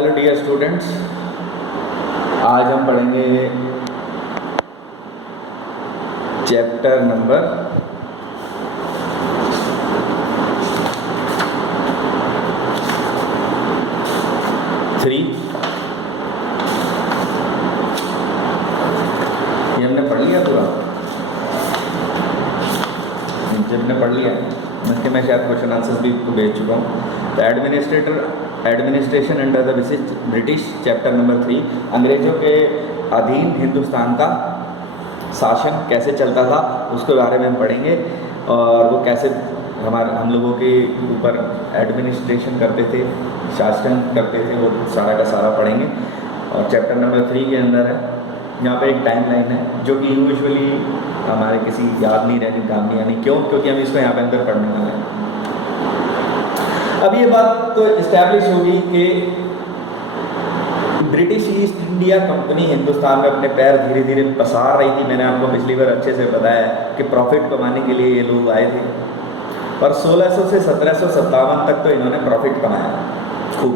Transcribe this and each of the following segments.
Hello dear students, आज हम पढ़ेंगे चैप्टर नंबर 3। ये हमने पढ़ लिया पूरा, हमने पढ़ लिया उसके मैं शायद क्वेश्चन आंसर्स भी आपको भेज चुका हूँ। तो administration under the British chapter number 3, अंग्रेज़ों के अधीन हिंदुस्तान का शासन कैसे चलता था उसके बारे में हम पढ़ेंगे, और वो कैसे हम लोगों के ऊपर एडमिनिस्ट्रेशन करते थे, शासन करते थे, वो सारा का सारा पढ़ेंगे। और चैप्टर नंबर 3 के अंदर है, यहाँ पे एक टाइम लाइन है जो कि यूजुअली हमारे किसी याद नहीं रहनी, काम नहीं आनी। क्यों? क्योंकि हम इसको यहाँ पे अंदर पढ़ने वाले हैं। अब ये बात तो इस्टेब्लिश होगी कि British east India company Hindustan में अपने पैर धीरे धीरे पसार रही थी। मैंने आपको पिछली बार अच्छे से बताया कि प्रॉफिट कमाने के लिए ये लोग आए थे, और 1600 से 1757 तक तो इन्होंने प्रॉफिट कमाया खूब।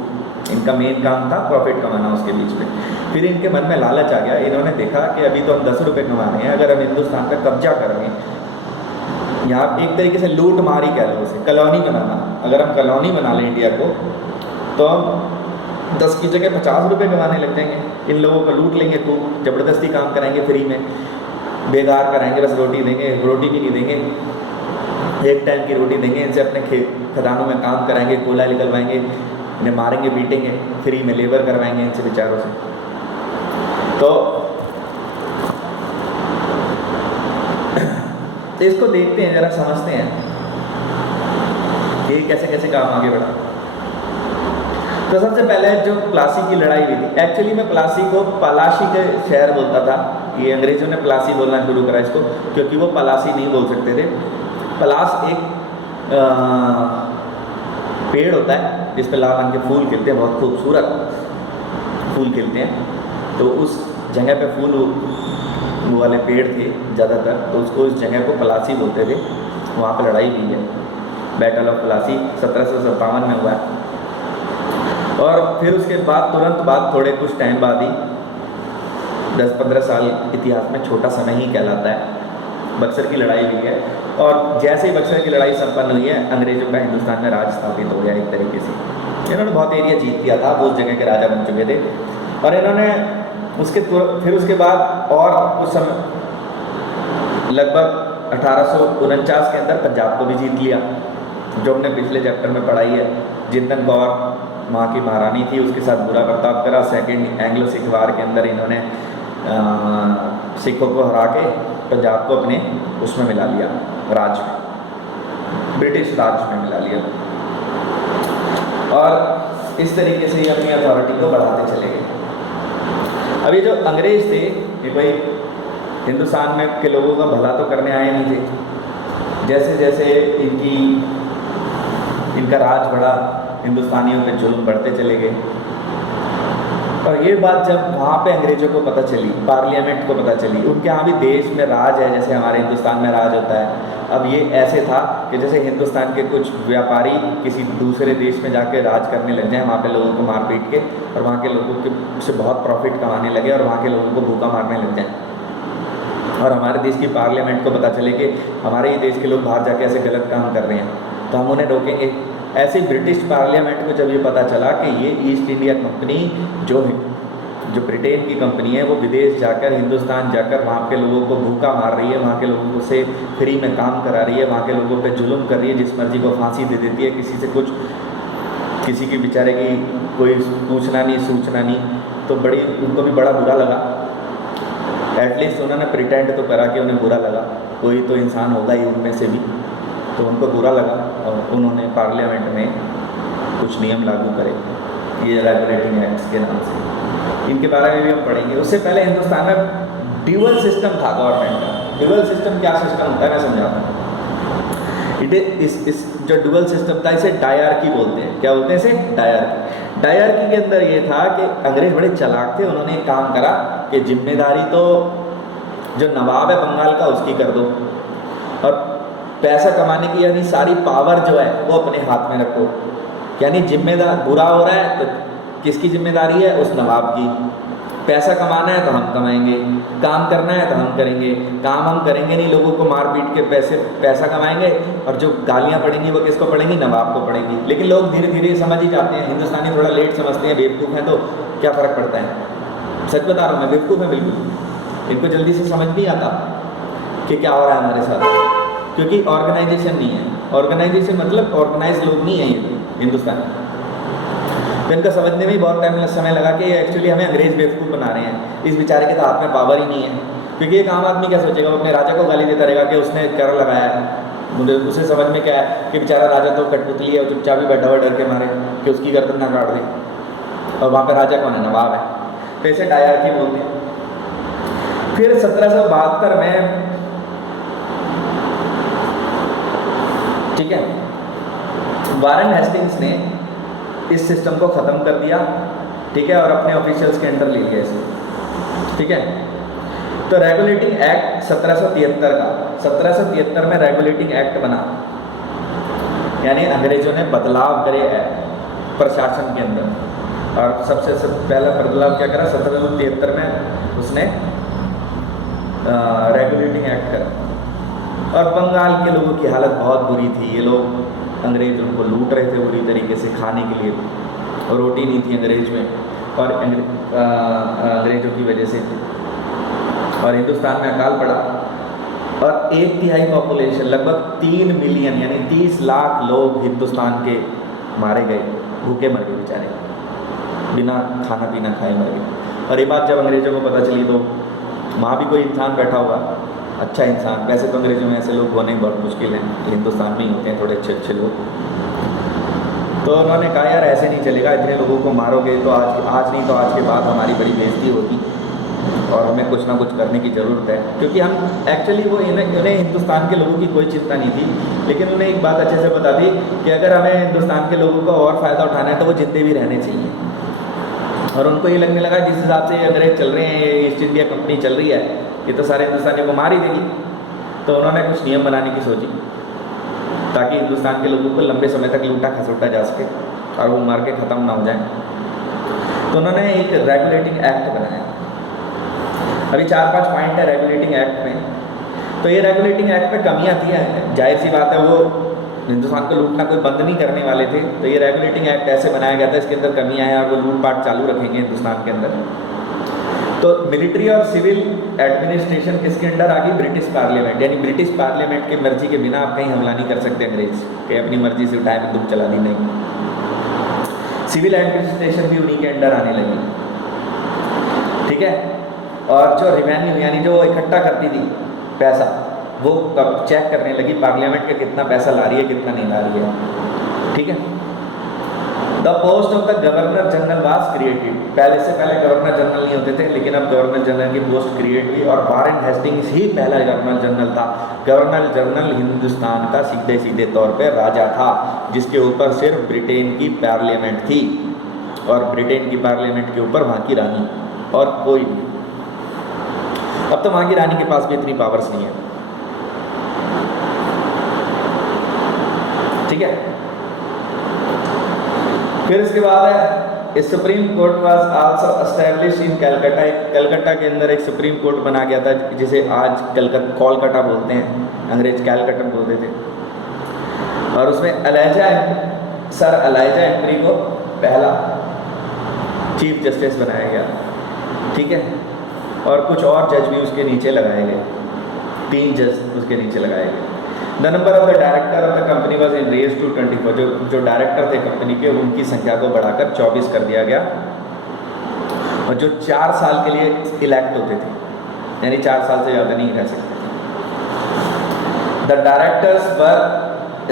इनका मेन काम था प्रॉफिट कमाना। उसके बीच में फिर इनके मन में लालच आ गया। इन्होंने देखा कि अभी तो हम 10 रुपये कमा रहे हैं, अगर हम हिंदुस्तान पर कब्जा करेंगे, यहाँ एक तरीके से लूट मारी कह लो उसे, कॉलोनी बनाना, अगर हम कॉलोनी बना लें इंडिया को, तो हम 10 की जगह 50 रुपये कमाने लग जाएंगे। इन लोगों को लूट लेंगे, खूब ज़बरदस्ती काम कराएंगे, फ्री में बेकार कराएंगे, बस रोटी देंगे, रोटी भी नहीं देंगे, एक टाइम की रोटी देंगे। इनसे अपने खदानों में काम कराएंगे, कोयला निकलवाएंगे, इन्हें मारेंगे, पीटेंगे, फ्री में लेबर करवाएंगे इनसे बेचारों से। तो इसको देखते हैं, ज़रा समझते हैं कि कैसे कैसे काम आगे बढ़ा। तो सबसे पहले जो प्लासी की लड़ाई हुई थी, एक्चुअली में प्लासी को पलाशी के शहर बोलता था। ये अंग्रेजों ने प्लासी बोलना शुरू करा इसको, क्योंकि वो पलासी नहीं बोल सकते थे। पलास एक पेड़ होता है जिस पे लाल रंग के फूल खिलते हैं, बहुत खूबसूरत फूल खिलते हैं। तो उस जगह पे फूल वो वाले पेड़ थे ज़्यादातर, तो उसको उस जगह को पलासी बोलते थे। वहाँ पे लड़ाई हुई है, बैटल ऑफ पलासी 1757 में हुआ है। और फिर उसके बाद तुरंत बाद थोड़े कुछ टाइम बाद ही 10-15 साल इतिहास में छोटा समय ही कहलाता है, बक्सर की लड़ाई हुई है। और जैसे ही बक्सर की लड़ाई संपन्न हुई है, अंग्रेजों का हिंदुस्तान में राज स्थापित हो गया एक तरीके से। इन्होंने बहुत एरिया जीत लिया था, वो उस जगह के राजा बन चुके थे। और इन्होंने फिर उसके बाद और कुछ समय लगभग 1849 के अंदर पंजाब को भी जीत लिया, जो हमने पिछले चैप्टर में पढ़ाई है। जिंदन कौर वहाँ की महारानी थी, उसके साथ बुरा बर्ताव करा। सेकेंड एंग्लो सिख वार के अंदर इन्होंने सिखों को हरा के पंजाब को अपने उसमें मिला लिया, राज में, ब्रिटिश राज में मिला लिया। और इस तरीके से ये अपनी अथॉरिटी को बढ़ाते चले गए। अब ये जो अंग्रेज थे, ये कोई हिंदुस्तान में के लोगों का भला तो करने आए नहीं थे। जैसे जैसे इनका राज बढ़ा, हिंदुस्तानियों पे जुल्म बढ़ते चले गए। और ये बात जब वहाँ पे अंग्रेज़ों को पता चली, पार्लियामेंट को पता चली, उनके यहाँ भी देश में राज है जैसे हमारे हिंदुस्तान में राज होता है। अब ये ऐसे था कि जैसे हिंदुस्तान के कुछ व्यापारी किसी दूसरे देश में जाके राज करने लग जाए, वहाँ पे लोगों को मार पीट के, और वहाँ के लोगों के से बहुत प्रॉफिट कमाने लगे, और वहाँ के लोगों को भूखा मारने लग जाए। और हमारे देश की पार्लियामेंट को पता चले कि हमारे ही देश के लोग बाहर जाके ऐसे गलत काम कर रहे हैं, तो हम उन्हें रोकेंगे। ऐसे ब्रिटिश पार्लियामेंट को जब ये पता चला कि ये ईस्ट इंडिया कंपनी जो ब्रिटेन की कंपनी है, वो विदेश जाकर, हिंदुस्तान जाकर वहाँ के लोगों को भूखा मार रही है, वहाँ के लोगों से फ्री में काम करा रही है, वहाँ के लोगों पे जुल्म कर रही है, जिस मर्जी को फांसी दे देती है, किसी से कुछ, किसी की बेचारे की कोई पूछना नहीं, सूचना नहीं, तो उनको भी बड़ा बुरा लगा। एटलीस्ट उन्होंने प्रिटेंड तो करा कि उन्हें बुरा लगा, कोई तो इंसान होगा ही उनमें से भी, तो उनको बुरा लगा। और उन्होंने पार्लियामेंट में कुछ नियम लागू करे, ये रेगुलेटिंग एक्ट्स के नाम से। इनके बारे में भी हम पढ़ेंगे। उससे पहले हिंदुस्तान में ड्यूअल सिस्टम था गवर्नमेंट का। ड्यूअल सिस्टम क्या सिस्टम होता है, मैं समझाता हूँ। इस जो ड्यूअल सिस्टम था, इसे डायरकी बोलते हैं। क्या बोलते हैं इसे? डायरकी। डायरकी के अंदर ये था कि अंग्रेज बड़े चालाक थे। उन्होंने एक काम करा कि जिम्मेदारी तो जो नवाब है बंगाल का उसकी कर दो, और पैसा कमाने की यानी सारी पावर जो है वो अपने हाथ में रखो। यानी जिम्मेदार बुरा हो रहा है तो किसकी जिम्मेदारी है? उस नवाब की। पैसा कमाना है तो हम कमाएंगे, काम करना है तो हम करेंगे, काम हम करेंगे नहीं, लोगों को मार पीट के पैसा कमाएंगे, और जो गालियाँ पड़ेंगी वो किसको पड़ेंगी? नवाब को पड़ेंगी। लेकिन लोग धीरे धीरे समझ ही जाते हैं, हिंदुस्तानी थोड़ा लेट समझते हैं, बेवकूफ़ हैं, तो क्या फ़र्क पड़ता है। सच बता रहा हूँ मैं, बेवकूफ़ है बिल्कुल, इनको जल्दी से समझ नहीं आता कि क्या हो रहा है हमारे साथ, क्योंकि ऑर्गेनाइजेशन नहीं है। ऑर्गेनाइजेशन मतलब ऑर्गेनाइज लोग नहीं है ये हिंदुस्तान। तो इनका समझने में ही बहुत समय लगा कि एक्चुअली हमें अंग्रेज़ बेवकूफ़ बना रहे हैं, इस बेचारे के तो हाथ में पावर ही नहीं है। क्योंकि एक आम आदमी क्या सोचेगा, वो अपने राजा को गाली देता रहेगा कि उसने कर लगाया है, मुझे उसे समझ में क्या है कि बेचारा राजा तो कठपुतली है, चुपचाप ही बैठा हुआ डर के मारे कि उसकी गर्दन ना काट दे, और वहाँ पर राजा कौन है? नवाब है। तो ऐसे डायरकी बोलते हैं। फिर 1772 में, ठीक है, वारेन हेस्टिंग्स ने इस सिस्टम को ख़त्म कर दिया, ठीक है, और अपने ऑफिशियल्स के अंडर ले लिया इसे, ठीक है। तो रेगुलेटिंग एक्ट 1773 का, 1773 में रेगुलेटिंग एक्ट बना, यानी अंग्रेजों ने बदलाव करे प्रशासन के अंदर। और सबसे पहला बदलाव क्या करा? 1773 में उसने रेगुलेटिंग एक्ट करा। और बंगाल के लोगों की हालत बहुत बुरी थी, ये लोग अंग्रेज उनको लूट रहे थे बुरी तरीके से, खाने के लिए और रोटी नहीं थी अंग्रेज में, और अंग्रेजों की वजह से। और हिंदुस्तान में अकाल पड़ा, और 1/3 पॉपुलेशन, लगभग 3 मिलियन यानी 30 लाख लोग हिंदुस्तान के मारे गए, भूखे मर गए बेचारे, बिना खाना पीना खाए मर गए। और ये बात जब अंग्रेजों को पता चली तो वहाँ भी कोई इंसान बैठा हुआ, अच्छा इंसान, वैसे तो अंग्रेजों में ऐसे लोग होने बहुत मुश्किल हैं, हिंदुस्तान में ही होते हैं थोड़े अच्छे लोग। तो उन्होंने कहा यार ऐसे नहीं चलेगा, इतने लोगों को मारोगे तो आज नहीं तो आज के बाद हमारी बड़ी बेइज्जती होगी, और हमें कुछ ना कुछ करने की ज़रूरत है। क्योंकि हम एक्चुअली वो उन्हें हिंदुस्तान के लोगों की कोई चिंता नहीं थी, लेकिन उन्हें एक बात अच्छे से बता दी कि अगर हमें हिंदुस्तान के लोगों का और फ़ायदा उठाना है तो वो जिंदे भी रहने चाहिए। और उनको ये लगने लगा जिस हिसाब से अंग्रेज चल रहे हैं, ईस्ट इंडिया कंपनी चल रही है, ये तो सारे हिंदुस्तानियों को मार ही देगी। तो उन्होंने कुछ नियम बनाने की सोची ताकि हिंदुस्तान के लोगों को लंबे समय तक लूटा खसोटा जा सके और वो मार के ख़त्म ना हो जाए। तो उन्होंने एक रेगुलेटिंग एक्ट बनाया। अभी 4-5 पॉइंट है रेगुलेटिंग एक्ट में। तो ये रेगुलेटिंग एक्ट में कमियां थी, जाहिर सी बात है, वो हिंदुस्तान को लूटना कोई बंद नहीं करने वाले थे। तो ये रेगुलेटिंग एक्ट ऐसे बनाया गया था, इसके अंदर कमियां हैं और वो लूटपाट चालू रखेंगे हिंदुस्तान के अंदर। तो मिलिट्री और सिविल एडमिनिस्ट्रेशन किसके अंडर आ गई? ब्रिटिश पार्लियामेंट, यानी ब्रिटिश पार्लियामेंट की मर्जी के बिना आप कहीं हमला नहीं कर सकते अंग्रेज कि अपनी मर्जी से उठाए बंदूक चला दी, नहीं। सिविल एडमिनिस्ट्रेशन भी उन्हीं के अंडर आने लगी, ठीक है। और जो रिवेन्यू यानी जो इकट्ठा करती थी पैसा, वो कब चेक करने लगी पार्लियामेंट के कितना पैसा ला रही है कितना नहीं ला रही है, ठीक है। The post of the governor general was created. पहले से पहले गवर्नर जनरल नहीं होते थे, लेकिन अब गवर्नर जनरल की पोस्ट क्रिएट हुई और वारेन हेस्टिंग्स ही पहला गवर्नर जनरल था। गवर्नर जनरल हिंदुस्तान का सीधे सीधे तौर पर राजा था, जिसके ऊपर सिर्फ ब्रिटेन की पार्लियामेंट थी, और ब्रिटेन की पार्लियामेंट के ऊपर वहाँ की रानी, और कोई भी। अब तो वहाँ की रानी के पास भी इतनी पावर्स नहीं है, ठीक है। फिर इसके बाद है supreme court was also establish in Calcutta. Calcutta के अंदर एक सुप्रीम कोर्ट बना गया था, जिसे आज कोलकाता बोलते हैं, अंग्रेज कैलकटा बोलते थे। और उसमें सर एलाइजा एंट्री को पहला चीफ जस्टिस बनाया गया, ठीक है। और कुछ और जज भी उसके नीचे लगाए गए, 3 जज उसके नीचे लगाए गए। The number of the director of the company was increase to 24। जो डायरेक्टर थे कंपनी के, उनकी संख्या को बढ़ाकर 24 कर दिया गया, और जो 4 साल के लिए इलेक्ट होते थे, यानी 4 साल से ज़्यादा नहीं रह सकते थे। The directors were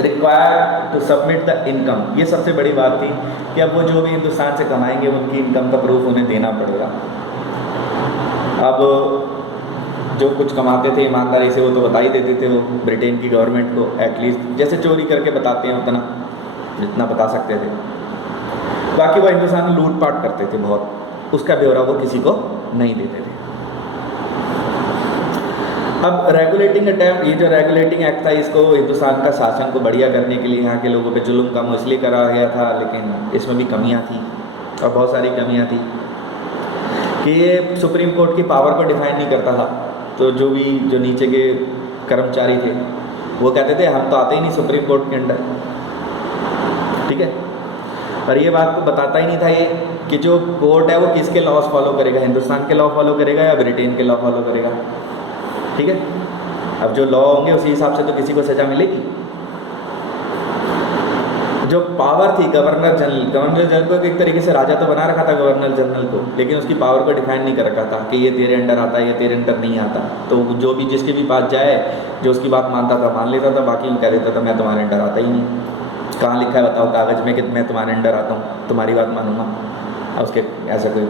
required to submit the income. ये सबसे बड़ी बात थी कि अब वो जो भी हिंदुस्तान से कमाएंगे उनकी इनकम का प्रूफ उन्हें देना पड़ेगा। अब जो कुछ कमाते थे ईमानदारी से वो तो बता ही देते थे वो ब्रिटेन की गवर्नमेंट को, एटलीस्ट जैसे चोरी करके बताते हैं उतना, जितना बता सकते थे। बाकी वो हिंदुस्तान में लूटपाट करते थे बहुत, उसका ब्यौरा वो किसी को नहीं देते थे। अब रेगुलेटिंग अटैम्प्ट, ये जो रेगुलेटिंग एक्ट था, इसको हिंदुस्तान का शासन को बढ़िया करने के लिए यहाँ के लोगों पे जुल्म कम इसलिए करा गया था, लेकिन इसमें भी कमियाँ थी। और बहुत सारी कमियां थी कि ये सुप्रीम कोर्ट की पावर को डिफाइन नहीं करता था। तो जो नीचे के कर्मचारी थे वो कहते थे हम तो आते ही नहीं सुप्रीम कोर्ट के अंडर, ठीक है। पर ये बात को बताता ही नहीं था ये कि जो कोर्ट है वो किसके लॉज फॉलो करेगा, हिंदुस्तान के लॉ फॉलो करेगा या ब्रिटेन के लॉ फॉलो करेगा, ठीक है। अब जो लॉ होंगे उसी हिसाब से तो किसी को सज़ा मिलेगी। जो पावर थी गवर्नर जनरल को एक तरीके से राजा तो बना रखा था गवर्नर जनरल को, लेकिन उसकी पावर को डिफाइन नहीं कर रखा था कि ये तेरे अंडर आता है, ये तेरे अंडर नहीं आता। तो जो भी जिसके भी पास जाए जो उसकी बात मानता था मान लेता था, बाकी कह देता था मैं तुम्हारे अंडर आता ही नहीं। कहाँ लिखा है बताओ कागज़ में कि मैं तुम्हारे अंडर आता हूँ, तुम्हारी बात मानूंगा? और उसके ऐसा कोई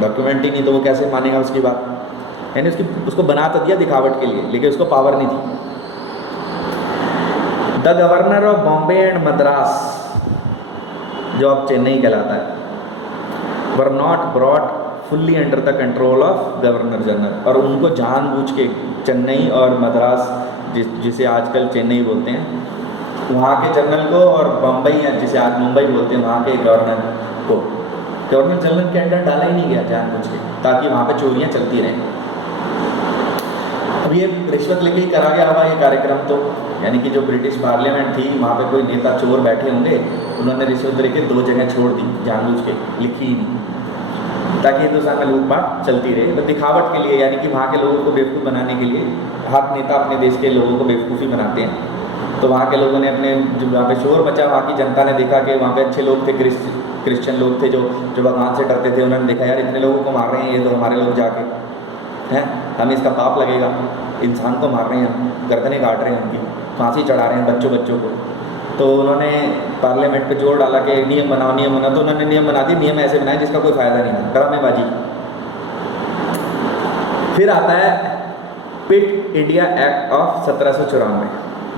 डॉक्यूमेंट ही नहीं, तो वो कैसे मानेगा उसकी बात? यानी उसको बना तो दिया दिखावट के लिए, लेकिन उसको पावर नहीं थी। The governor of Bombay and Madras, जो अब चेन्नई कहलाता है, were not brought fully under the control of governor general. और उनको जानबूझ के चेन्नई और मद्रास, जिसे आजकल चेन्नई बोलते हैं, वहाँ के जनरल को, और बम्बई या जिसे आज मुंबई बोलते हैं वहाँ के गवर्नर को गवर्नर जनरल के अंडर डाला ही नहीं गया जानबूझ के, ताकि वहाँ पे चोरियाँ चलती रहें। अब ये रिश्वत लेके ही करा गया हुआ ये कार्यक्रम, तो यानी कि जो ब्रिटिश पार्लियामेंट थी वहाँ पे कोई नेता चोर बैठे होंगे, उन्होंने रिश्वत लेके 2 जगह छोड़ दी जानबूझ के, लिखी ही नहीं, ताकि हिंदुस्तान में लूटपाट चलती रहे, बस दिखावट के लिए। यानी कि वहाँ के लोगों को बेवकूफ़ बनाने के लिए हर नेता अपने देश के लोगों को बेवकूफ़ी बनाते हैं। तो वहाँ के लोगों ने अपने जो वहाँ पे शोर मचा, वहाँ की जनता ने देखा कि वहाँ पे अच्छे लोग थे, क्रिश्चियन लोग थे जो भगवान से डरते थे, उन्होंने देखा यार इतने लोगों को मार रहे हैं ये तो हमारे लोग जाके हैं, हमें इसका पाप लगेगा, इंसान को मार रहे हैं हम, गर्दनें काट रहे हैं उनकी, फांसी चढ़ा रहे हैं बच्चों को। तो उन्होंने पार्लियामेंट पे जोर डाला कि नियम बनाओ। तो उन्होंने नियम बना दिए, नियम ऐसे बनाए जिसका कोई फ़ायदा नहीं था, ड्रामेबाजी। फिर आता है Pitt India Act of 1794।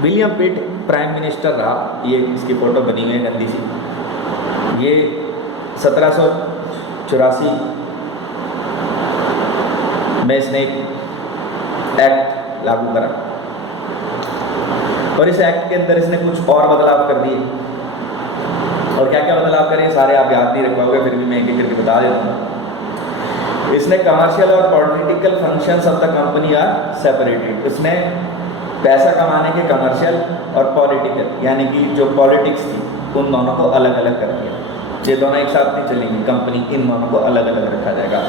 William Pitt prime minister रहा, ये इसकी फ़ोटो बनी हुई है गंदी सी। ये 1784 में इसने एक्ट लागू करा, और इस एक्ट के अंदर इसने कुछ और बदलाव कर दिए। और क्या क्या बदलाव करे सारे आप याद नहीं रख पाओगे, फिर भी मैं एक एक करके बता देता हूँ। इसने कमर्शियल और political functions of the company are separated. इसने पैसा कमाने के कमर्शियल और पॉलिटिकल, यानी कि जो पॉलिटिक्स थी, उन दोनों को अलग अलग कर दिया। ये दोनों एक साथ नहीं चलेंगी कंपनी, इन दोनों को अलग अलग रखा जाएगा।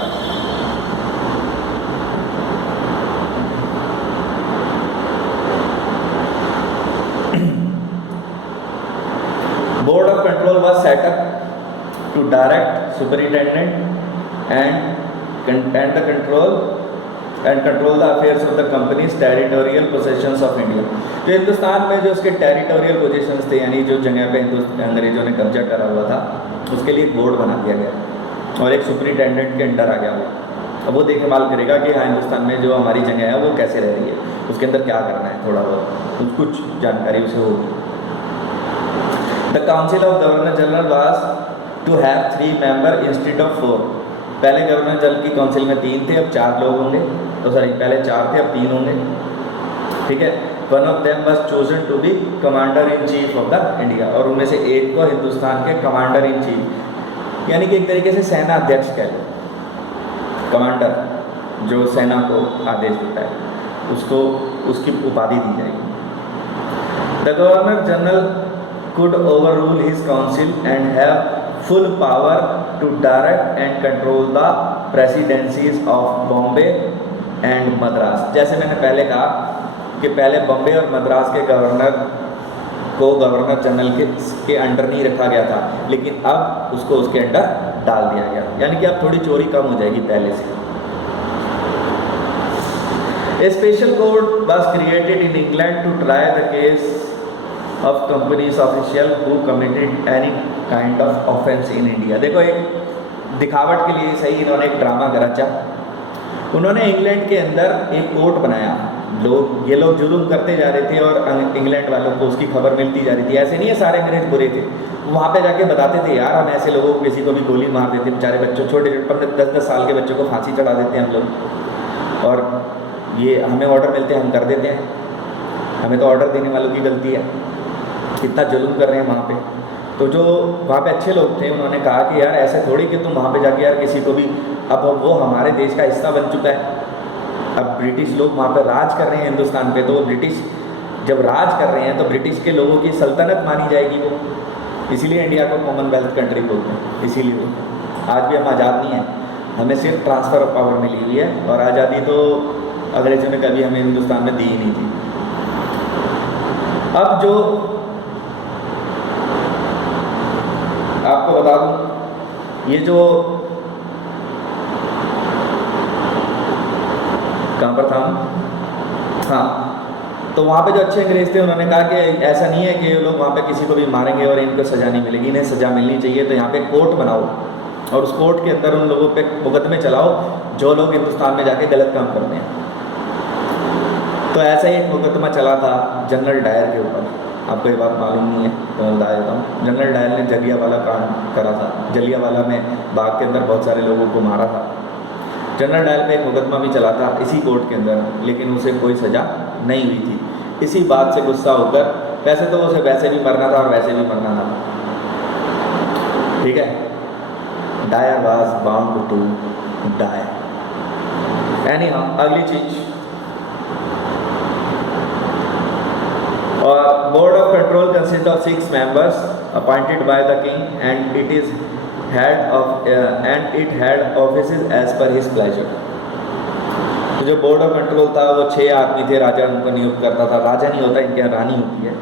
Board of control was set up to direct superintendent and control the affairs of the company's territorial possessions of India. जो हिंदुस्तान में जो उसके टेरिटोरियल पोजेशंस थे, यानी जो जगह पे अंग्रेजों ने कब्जा करा हुआ था, उसके लिए एक बोर्ड बना दिया गया और एक सुपरिटेंडेंट के अंडर आ गया वो। अब वो देखभाल करेगा कि हाँ हिंदुस्तान में जो हमारी जगह है वो कैसे रह रही है, उसके अंदर क्या करना है, थोड़ा बहुत कुछ जानकारी उसे होगी। The council of governor general was to have 3 member instead of 4। पहले गवर्नर जनरल की काउंसिल में 3 थे, अब 4 लोग होंगे। तो सॉरी, पहले 4 थे, अब 3 होंगे, ठीक है। One of them was chosen to be commander in chief of the India, और उनमें से एक को हिंदुस्तान के कमांडर इन चीफ, यानी कि एक तरीके से सेना अध्यक्ष कह लो। कमांडर जो सेना को आदेश देता है, उसको उसकी उपाधि दी जाएगी। The governor general could overrule his council and have full power to direct and control the presidencies of Bombay and Madras। जैसे मैंने पहले कहा कि पहले बॉम्बे और मद्रास के गवर्नर को गवर्नर जनरल के अंडर नहीं रखा गया था, लेकिन अब उसको उसके अंडर डाल दिया गया, यानी कि अब थोड़ी चोरी कम हो जाएगी पहले से। A special court was created in England to try the case of companies official who committed any kind of offense in India। देखो, एक दिखावट के लिए सही इन्होंने एक ड्रामा रचा। उन्होंने इंग्लैंड के अंदर एक कोर्ट बनाया, ये लोग जुल्म करते जा रहे थे और इंग्लैंड वालों को उसकी खबर मिलती जा रही थी। ऐसे नहीं है सारे अंग्रेज बुरे थे, वहाँ पे जाके बताते थे यार हम ऐसे लोगों को किसी को भी गोली मार देते, बेचारे बच्चों, छोटे 10-10 साल के बच्चों को फांसी चढ़ा देते हैं हम लोग, और ये हमें ऑर्डर मिलते हैं हम कर देते हैं, हमें तो ऑर्डर देने वालों की गलती है, कितना जुल्म कर रहे हैं वहाँ पे। तो जो वहाँ पे अच्छे लोग थे उन्होंने कहा कि यार ऐसे थोड़ी कि तुम वहाँ पे जाके यार किसी को भी, अब वो हमारे देश का हिस्सा बन चुका है, अब ब्रिटिश लोग वहाँ पे राज कर रहे हैं हिंदुस्तान पे, तो वो ब्रिटिश जब राज कर रहे हैं तो ब्रिटिश के लोगों की सल्तनत मानी जाएगी वो, इसीलिए इंडिया को कॉमनवेल्थ कंट्री बोलते हैं। इसीलिए आज भी हम आज़ाद नहीं हैं, हमें सिर्फ ट्रांसफ़र ऑफ पावर मिली हुई है, और आज़ादी तो अंग्रेज़ों ने कभी हमें हिंदुस्तान में दी ही नहीं थी। अब जो आपको बता दूं, ये जो कहाँ पर था, हाँ, तो वहाँ पे जो अच्छे अंग्रेज थे उन्होंने कहा कि ऐसा नहीं है कि ये लोग वहाँ पे किसी को भी मारेंगे और इनको सज़ा नहीं मिलेगी, इन्हें सज़ा मिलनी चाहिए, तो यहाँ पे कोर्ट बनाओ और उस कोर्ट के अंदर उन लोगों पे मुकदमे चलाओ जो लोग हिंदुस्तान में जाके गलत काम करते हैं। तो ऐसा ही एक मुकदमा चला था जनरल डायर के ऊपर, आपको ये बात मालूम नहीं है तो मैं बता देता हूँ। जनरल डायर ने जलियांवाला कांड करा था, जलियांवाला में बाग के अंदर बहुत सारे लोगों को मारा था। जनरल डायर पे एक मुकदमा भी चला था इसी कोर्ट के अंदर, लेकिन उसे कोई सज़ा नहीं हुई थी। इसी बात से गुस्सा होकर, वैसे तो उसे वैसे भी मरना था और वैसे भी मरना था, ठीक है, Dyer was bound to die. Anyhow अगली चीज, और board of control consist of 6 members appointed by the king and it is head of and it head offices as per his pleasure. तो जो बोर्ड ऑफ कंट्रोल था वो 6 आदमी थे, राजा उनको नियुक्त करता था। राजा नहीं होता, इनके यहाँ रानी होती है,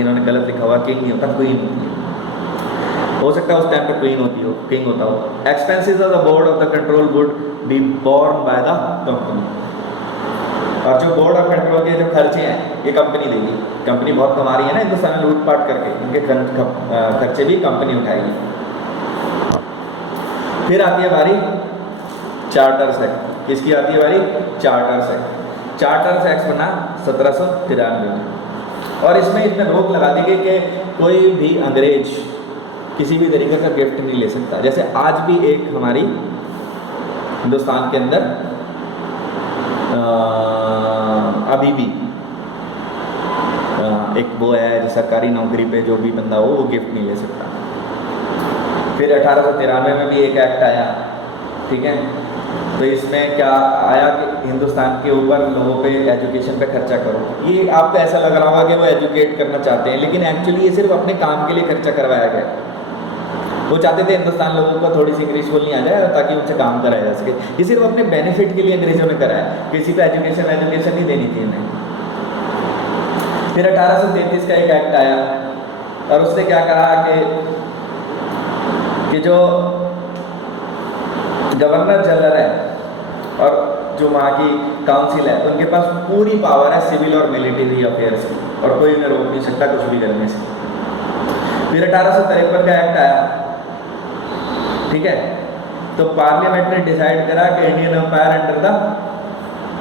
इन्होंने गलत लिखा हुआ, किंग नहीं होता, क्वीन होती है। हो सकता है उस टाइम पे क्वीन होती हो, किंग होता हो। Expenses of the board of the control would be borne by the company. और जो बोर्ड ऑफ कंट्रोल के जो खर्चे हैं ये कंपनी देगी। कंपनी बहुत कमा रही है ना हिंदुस्तान में लूटपाट करके, इनके खर्चे भी कंपनी उठाएगी। फिर आती है बारी चार्टर्स एक्ट। किसकी आती है बारी? Charters act. चार्टर्स एक्ट बना 1793 में, और इसमें रोक लगा दी गई कि कोई भी अंग्रेज किसी भी तरीके का गिफ्ट नहीं ले सकता। जैसे आज भी एक हमारी हिंदुस्तान के अंदर अभी भी एक वो है सरकारी नौकरी पे जो भी बंदा हो वो गिफ्ट नहीं ले सकता। फिर 1893 में भी एक एक्ट आया, ठीक है। तो इसमें क्या आया कि हिंदुस्तान के ऊपर लोगों पे एजुकेशन पे खर्चा करो। ये आपको ऐसा लग रहा होगा कि वो एजुकेट करना चाहते हैं, लेकिन एक्चुअली ये सिर्फ अपने काम के लिए खर्चा करवाया गया। वो चाहते थे हिंदुस्तान लोगों को थोड़ी सी इंग्लिश बोलनी आ जाए ताकि उनसे काम कराया जा सके। ये सिर्फ अपने बेनिफिट के लिए अंग्रेजों ने कराया, किसी को एजुकेशन नहीं देनी थी इन्हें। फिर 1833 का एक एक्ट आया और उसने क्या कहा कि जो गवर्नर जनरल है और जो वहाँ की काउंसिल है उनके पास पूरी पावर है सिविल और मिलिट्री अफेयर्स की, और कोई उन्हें रोक नहीं सकता कुछ भी करने से। फिर 1853 का एक्ट आया, ठीक है। तो पार्लियामेंट ने डिसाइड करा कि Indian empire under the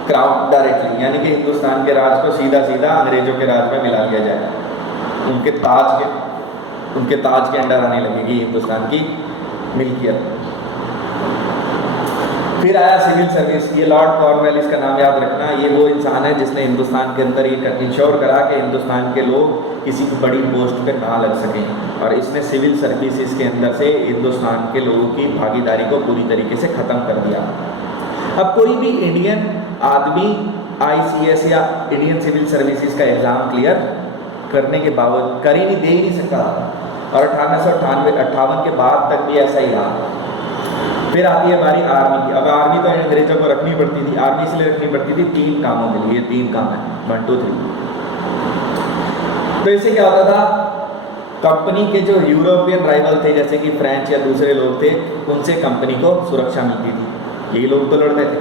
crown directly, यानी कि हिंदुस्तान के राज को सीधा सीधा अंग्रेजों के राज में मिला लिया जाए। उनके ताज के अंडर आने लगेगी हिंदुस्तान की मिल्कियत। फिर आया सिविल सर्विस। ये लॉर्ड कॉर्नवेलिस का नाम याद रखना। ये वो इंसान है जिसने हिंदुस्तान के अंदर ये इंश्योर करा कि हिंदुस्तान के लोग किसी भी बड़ी पोस्ट पे ना लग सकें, और इसने सिविल सर्विसेज के अंदर से हिंदुस्तान के लोगों की भागीदारी को पूरी तरीके से ख़त्म कर दिया। अब कोई भी इंडियन आदमी ICS या इंडियन सिविल सर्विसेज का एग्ज़ाम क्लियर करने के बावजूद कर ही नहीं, दे ही नहीं सकता, और 1858 के बाद तक भी ऐसा ही रहा। फिर आती है हमारी आर्मी की। अब आर्मी तो अंग्रेजों को रखनी पड़ती थी। आर्मी इसलिए रखनी पड़ती थी 3 कामों के लिए। 3 काम है, 1 2 3। तो इससे क्या होता था, कंपनी के जो यूरोपियन राइवल थे जैसे कि फ्रेंच या दूसरे लोग थे, उनसे कंपनी को सुरक्षा मिलती थी। यही लोग तो लड़ते थे।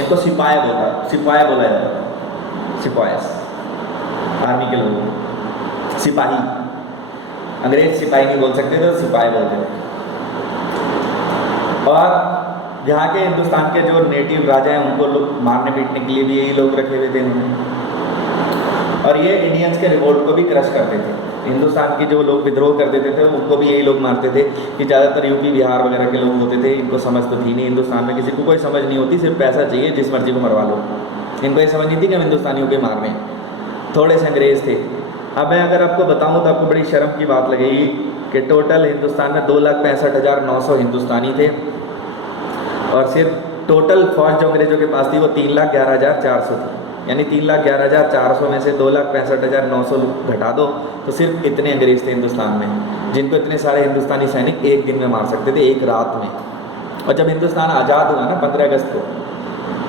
इनको सिपाही बोला जाता था। सिपाहीस, आर्मी के लोग सिपाही। अंग्रेज सिपाही नहीं बोल सकते थे, सिपाही बोलते थे। और यहाँ के हिंदुस्तान के जो नेटिव राजा हैं उनको लोग मारने पीटने के लिए भी यही लोग रखे हुए थे उन्होंने। और ये इंडियंस के रिवोल्ट को भी क्रश करते थे। हिंदुस्तान के जो लोग विद्रोह कर देते थे उनको भी यही लोग मारते थे। कि ज़्यादातर यूपी बिहार वगैरह के लोग होते थे, इनको समझ तो थी नहीं। हिंदुस्तान में किसी को कोई समझ नहीं होती, सिर्फ पैसा चाहिए, जिस मर्जी को मरवा लो। इनको ये समझ नहीं थी कि हम हिंदुस्तानियों के मार रहे हैं। थोड़े से अंग्रेज थे, अब मैं अगर आपको बताऊं तो आपको बड़ी शर्म की बात लगेगी कि टोटल हिंदुस्तान में 2,65,900 हिंदुस्तानी थे, और सिर्फ टोटल फौज जो अंग्रेजों के पास थी वो 3,11,400 थी। यानी 3,11,400 में से 2,65,900 घटा दो तो सिर्फ इतने अंग्रेज थे हिंदुस्तान में, जिनको इतने सारे हिंदुस्तानी सैनिक एक दिन में मार सकते थे, एक रात में। और जब हिंदुस्तान आज़ाद हुआ ना 15 अगस्त को,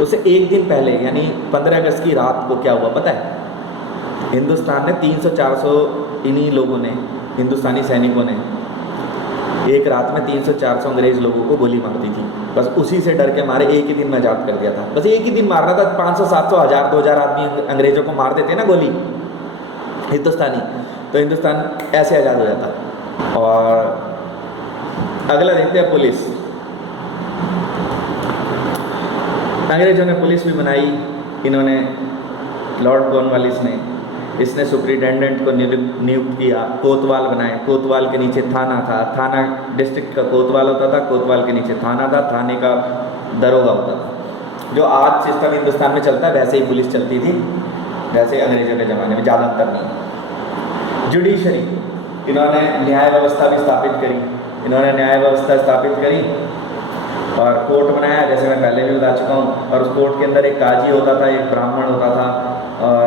उससे एक दिन पहले यानी 15 अगस्त की रात को क्या हुआ पता है? हिंदुस्तान में 300-400 इन्हीं लोगों ने, हिंदुस्तानी सैनिकों ने एक रात में 300-400 अंग्रेज लोगों को गोली मार दी थी। बस उसी से डर के मारे एक ही दिन में आज़ाद कर दिया था। बस एक ही दिन मारना था, 500-700 हज़ार 2,000 आदमी अंग्रेजों को मार देते ना गोली हिंदुस्तानी, तो हिंदुस्तान ऐसे आज़ाद हो जाता। और अगला देखते हैं पुलिस। अंग्रेजों ने पुलिस भी बनाई, इन्होंने लॉर्ड कॉर्नवालिस ने, इसने सुप्रिटेंडेंट को नियुक्त किया, कोतवाल बनाए, कोतवाल के नीचे थाना था, थाना डिस्ट्रिक्ट का कोतवाल होता था, कोतवाल के नीचे थाना था, थाने का दरोगा होता था। जो आज सिस्टम हिंदुस्तान में चलता है वैसे ही पुलिस चलती थी, वैसे अंग्रेजों के ज़माने में, ज़्यादा अंतर नहीं। जुडिशरी, इन्होंने न्याय व्यवस्था भी स्थापित करी, इन्होंने न्याय व्यवस्था स्थापित करी और कोर्ट बनाया, जैसे मैं पहले भी बता चुका हूँ। और उस कोर्ट के अंदर एक काजी होता था, एक ब्राह्मण होता था और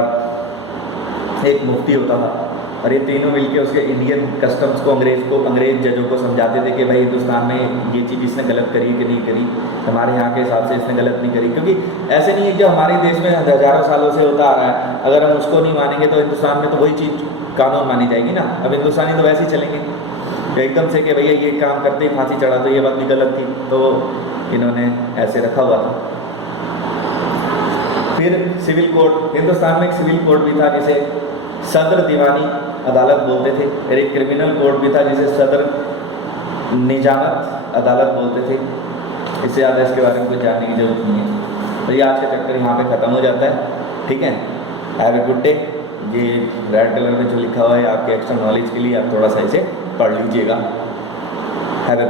एक मुफ्ती होता था, और ये तीनों मिलके उसके इंडियन कस्टम्स को, अंग्रेज जजों को समझाते थे कि भाई हिंदुस्तान में ये चीज़ इसने गलत करी कि नहीं करी, हमारे यहाँ के हिसाब से इसने गलत नहीं करी। क्योंकि ऐसे नहीं है, जो हमारे देश में हज़ारों सालों से होता आ रहा है, अगर हम उसको नहीं मानेंगे तो हिंदुस्तान में तो वही चीज़ कानून मानी जाएगी ना। अब हिंदुस्तानी तो वैसे ही चलेंगे एकदम से कि भैया ये काम करते ही फांसी चढ़ा दो, ये बात भी गलत थी, तो इन्होंने ऐसे रखा हुआ था। फिर सिविल कोर्ट, हिंदुस्तान में एक सिविल कोर्ट भी था जिसे सदर दीवानी अदालत बोलते थे, और एक क्रिमिनल कोर्ट भी था जिसे सदर निजामत अदालत बोलते थे। इससे ज़्यादा इसके बारे में कुछ जानने की जरूरत नहीं है। तो ये आज का चक्कर यहाँ पे ख़त्म हो जाता है, ठीक है। Have a good day. ये रेड कलर में जो लिखा हुआ है आपके एक्स्ट्रा नॉलेज के लिए, आप थोड़ा सा इसे पढ़ लीजिएगा। Have a